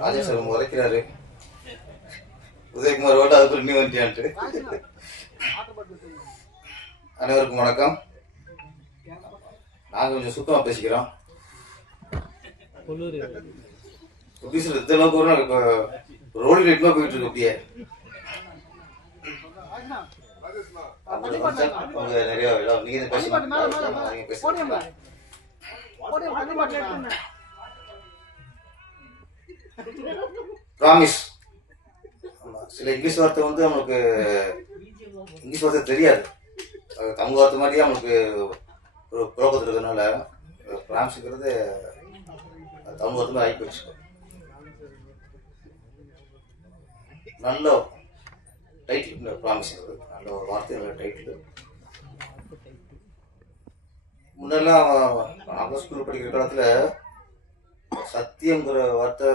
ராஜா sir உரைக்கிறாரு. Udhayakumar ஓட்ட அதுக்கு இன்னும் வந்துட்டியான்ட்டு. அனைவருக்கும் வணக்கம். நாங்கள் கொஞ்சம் சுத்தமாக பேசிக்கிறோம். பேசுறது இந்த அளவுக்கு ஒரு நாள் இப்போ ரோடு லைட்மா போயிட்டு இருக்கு. அப்படியே அவங்க நிறைய நீங்க பேசுங்க. ப்ராமிஸ். சில இங்கிலீஷ் வார்த்தை வந்து நம்மளுக்கு இங்கிலீஷ் வார்த்தை தெரியாது. தமிழ் வார்த்தை மாதிரியே நம்மளுக்கு ஒரு புரோக்கத்தில் இருக்கிறதுனால ப்ராமிஸ்ங்கிறது தமிழ் வார்த்தை மாதிரி ஆகி போயிடுச்சு. நல்ல டைட்டில் ப்ராமிஸ், நல்ல ஒரு வார்த்தை, நல்ல டைட்டில். முன்னெல்லாம் நாங்கள் ஸ்கூல் படிக்கிற காலத்தில் சத்தியங்கிற வார்த்தை